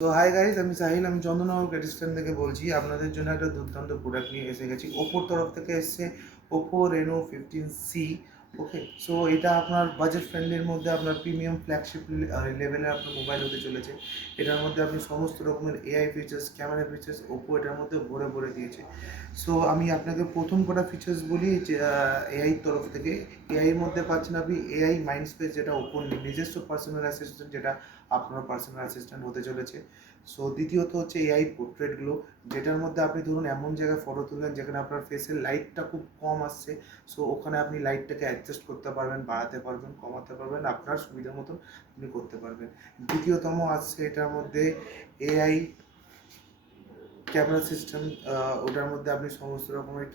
তো hi guys, আমি সাহিল, আমি চন্দননগর ক্যাটিস্টান থেকে বলছি। আপনাদের জন্য একটা দুর্দান্ত প্রোডাক্ট নিয়ে এসে গেছি। ওপোর তরফ থেকে এসছে ওপো রেনো 15C। ওকে, সো এটা আপনার বাজেট ফ্রেন্ডলির মধ্যে আপনার প্রিমিয়াম ফ্ল্যাগশিপ লেভেলের আপনার মোবাইল হতে চলেছে। এটার মধ্যে আপনি সমস্ত রকমের AI features, camera features Oppo এটার মধ্যে ভরে ভরে দিয়েছে। সো আমি আপনাকে প্রথম কটা ফিচার্স বলি যে এআই তরফ থেকে। এআই এর মধ্যে পাচ্ছেন আপনি এআই মাইন্ড স্পেস, যেটা ওপোর নিজস্ব পার্সোনাল অ্যাসিস্ট্যান্ট, যেটা আপনার পার্সোনাল অ্যাসিস্ট্যান্ট হতে চলেছে। সো দ্বিতীয়ত হচ্ছে এআই পোর্ট্রেটগুলো, যেটার মধ্যে আপনি ধরুন এমন জায়গায় ফটো তুললেন যেখানে আপনার ফেসের লাইটটা খুব কম আসছে। সো ওখানে আপনি লাইটটাকে অ্যাডজাস্ট করতে পারবেন, বাড়াতে পারবেন, কমাতে পারবেন, আপনার সুবিধা মতন আপনি করতে পারবেন। দ্বিতীয়তম আসছে এটার মধ্যে এআই ক্যামেরা সিস্টেম। ওটার মধ্যে আপনি সমস্ত রকমের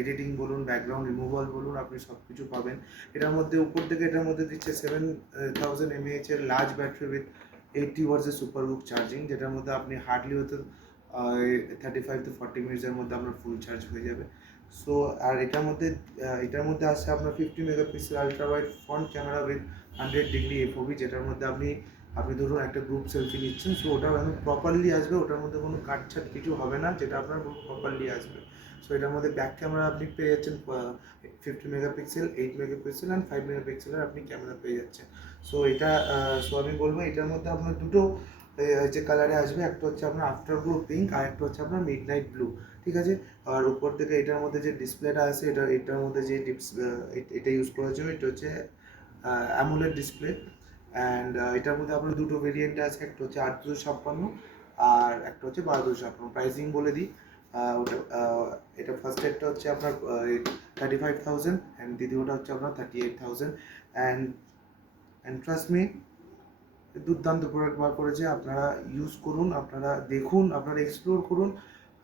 এডিটিং বলুন, ব্যাকগ্রাউন্ড রিমুভাল বলুন, আপনি সব কিছু পাবেন এটার মধ্যে। উপর থেকে এটার মধ্যে দিচ্ছে 7000 mAh এর লার্জ ব্যাটারি উইথ 80 ওয়াটসের সুপার বুক চার্জিং, যেটার মধ্যে আপনি হার্ডলি হয়তো 35 to 40 মিনিটসের মধ্যে আপনার ফুল চার্জ হয়ে যাবে। সো আর এটার মধ্যে আসছে আপনার 50 megapixel ultra wide front camera with 100 degree FOB, যেটার মধ্যে আপনি ধরুন একটা গ্রুপ সেলফি নিচ্ছেন, সো ওটা একদম প্রপারলি আসবে। ওটার মধ্যে কোনো কাটছাট কিছু হবে না, যেটা আপনার প্রপারলি আসবে। সো এটার মধ্যে ব্যাক ক্যামেরা আপনি পেয়ে যাচ্ছেন 50 মেগাপিক্সেল, 8 মেগাপিক্সেল অ্যান্ড 5 মেগাপিক্সেলের আপনি ক্যামেরা পেয়ে যাচ্ছেন। সো আমি বলবো এটার মধ্যে আপনার দুটো যে কালারে আসবে, একটা হচ্ছে আপনার আফটার গ্লো পিঙ্ক, আর একটা হচ্ছে আপনার মিড নাইট ব্লু। ঠিক আছে। আর উপর থেকে এটার মধ্যে যে ডিসপ্লেটা আছে, এটার মধ্যে যে এটা ইউজ করা হচ্ছে, এটা হচ্ছে অ্যামোলেড ডিসপ্লে। অ্যান্ড এটার মধ্যে আপনার দুটো ভেরিয়েন্ট আছে, একটা হচ্ছে 8 256 আর একটা হচ্ছে 12 256। প্রাইসিং বলে দিই। এটা ফার্স্ট একটা হচ্ছে আপনার 35,000, অ্যান্ড দ্বিতীয়টা হচ্ছে আপনার 38,000। অ্যান্ড ট্রাস্ট মি, দুর্দান্ত প্রোডাক্ট বার করেছে। আপনারা ইউজ করুন, আপনারা দেখুন, আপনারা এক্সপ্লোর করুন,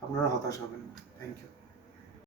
আপনারা হতাশ হবেন না। Thank you.